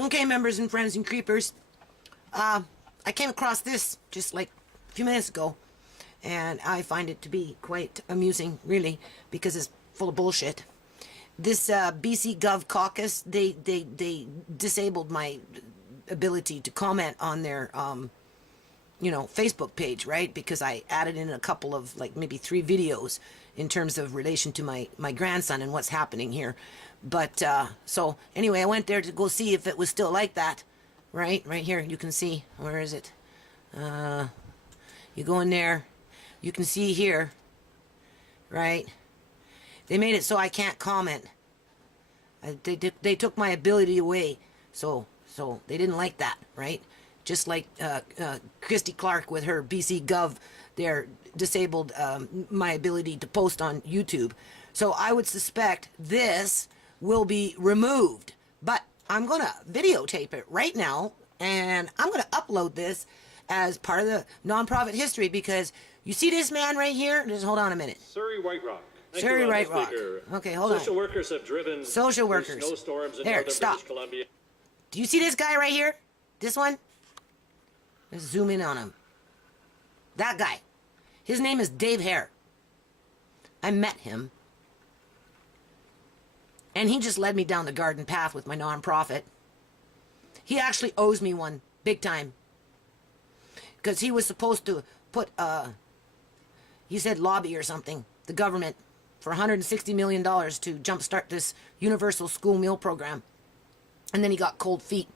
Okay, members and friends and creepers. I came across this just like a few minutes ago, and I find it to be quite amusing, really, because it's full of bullshit. This BC Gov caucus, they disabled my ability to comment on their Facebook page, right? Because I added in a couple of, like, maybe 3 videos in terms of relation to my grandson and what's happening here. But, so, anyway, I went there to go see if it was still like that, right? Right here, you can see. Where is it? You go in there, you can see here, right? They made it so I can't comment. They took my ability away, so they didn't like that, right? Just like Christy Clark with her BC Gov, they're disabled my ability to post on YouTube. So I would suspect this will be removed. But I'm going to videotape it right now, and I'm going to upload this as part of the nonprofit history, because you see this man right here? Just hold on a minute. Surrey White Rock. Surrey White Rock. Okay, hold on. Social workers have driven snowstorms in northern British Columbia. Do you see this guy right here? This one? Let's zoom in on him. That guy. His name is Dave Hare. I met him. And he just led me down the garden path with my nonprofit. He actually owes me one, big time. Because he was supposed to put, he said lobby or something, the government, for $160 million to jumpstart this universal school meal program. And then he got cold feet.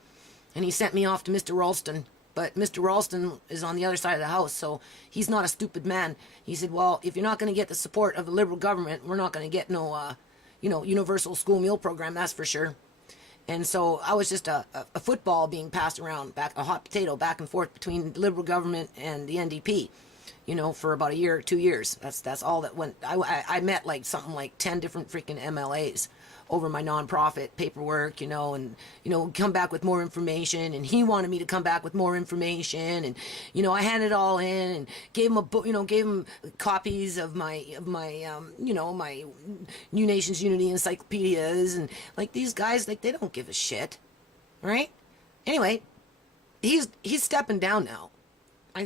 And he sent me off to Mr. Ralston. But Mr. Ralston is on the other side of the house, so he's not a stupid man. He said, well, if you're not going to get the support of the Liberal government, we're not going to get no, universal school meal program, that's for sure. And so I was just a football being passed around, a hot potato back and forth between the Liberal government and the NDP, for about a year, 2 years. That's all that went. I met like something like 10 different freaking MLAs over my nonprofit paperwork, and come back with more information, and he wanted me to come back with more information, and I handed it all in and gave him a book, gave him copies of my my New Nations Unity encyclopedias, and like these guys, like, they don't give a shit, right? Anyway, he's stepping down now. I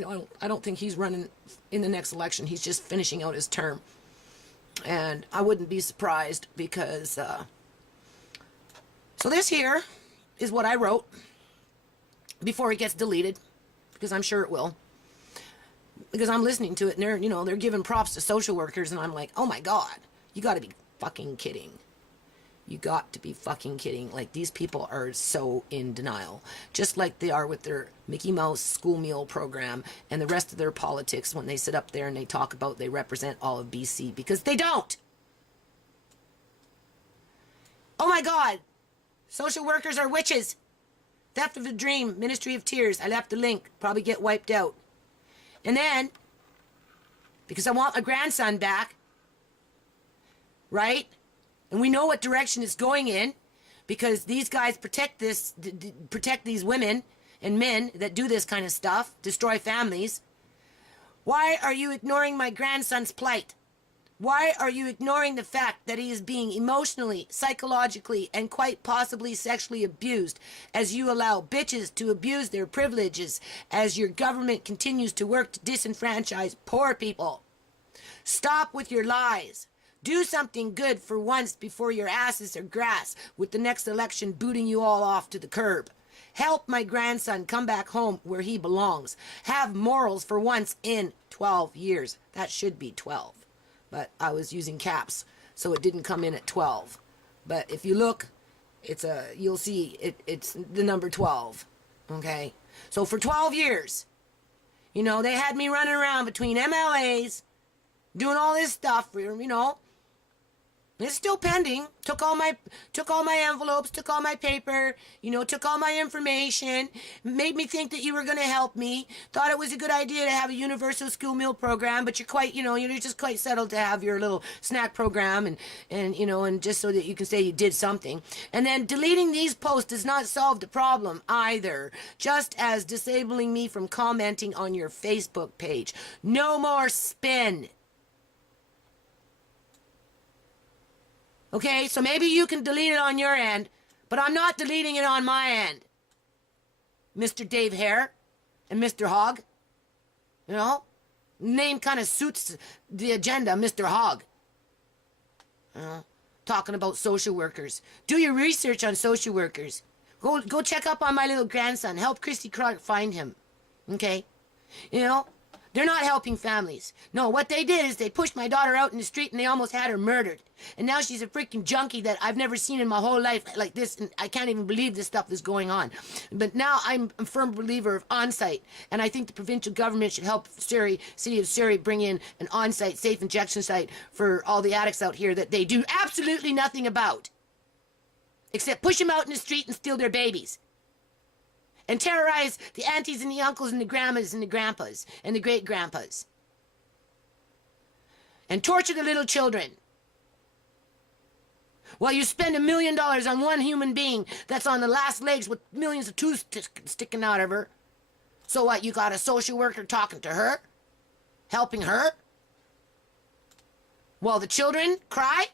don't think he's running in the next election. He's just finishing out his term. And I wouldn't be surprised, because so this here is what I wrote before it gets deleted, because I'm sure it will, because I'm listening to it, and they're giving props to social workers, and I'm like, oh my God, you got to be fucking kidding. You got to be fucking kidding. Like, these people are so in denial, just like they are with their Mickey Mouse school meal program and the rest of their politics when they sit up there and they talk about they represent all of BC, because they don't. Oh my God. Social workers are witches. Theft of a Dream, Ministry of Tears. I left the link. Probably get wiped out. And then, because I want my grandson back, right? And we know what direction it's going in, because these guys protect these women and men that do this kind of stuff, destroy families. Why are you ignoring my grandson's plight? Why are you ignoring the fact that he is being emotionally, psychologically, and quite possibly sexually abused, as you allow bitches to abuse their privileges, as your government continues to work to disenfranchise poor people? Stop with your lies. Do something good for once before your asses are grass, with the next election booting you all off to the curb. Help my grandson come back home where he belongs. Have morals for once in 12 years. That should be 12. But I was using caps, so it didn't come in at 12. But if you look, you'll see it's the number 12. Okay? So for 12 years, they had me running around between MLAs, doing all this stuff, It's still pending. Took all my envelopes, took all my paper, took all my information, made me think that you were going to help me. Thought it was a good idea to have a universal school meal program, but you're quite, you're just quite settled to have your little snack program and just so that you can say you did something. And then deleting these posts does not solve the problem either, just as disabling me from commenting on your Facebook page. No more spin. Okay, so maybe you can delete it on your end, But I'm not deleting it on my end. Mr. Dave Hare and Mr. Hogg. You know? Name kind of suits the agenda, Mr. Hogg. You know? Talking about social workers. Do your research on social workers. Go check up on my little grandson. Help Christy Clark find him. Okay? You know? They're not helping families. No, what they did is they pushed my daughter out in the street and they almost had her murdered. And now she's a freaking junkie that I've never seen in my whole life like this, and I can't even believe this stuff is going on. But now I'm a firm believer of on-site, and I think the provincial government should help Surrey, City of Surrey, bring in an on-site safe injection site for all the addicts out here that they do absolutely nothing about. Except push them out in the street and steal their babies. And terrorize the aunties and the uncles and the grandmas and the grandpas and the great-grandpas. And torture the little children. While you spend $1 million on one human being that's on the last legs with millions of tooth sticking out of her. So what, you got a social worker talking to her? Helping her? While the children cry?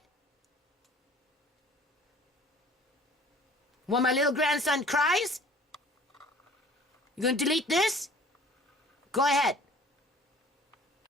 While my little grandson cries? You gonna delete this? Go ahead.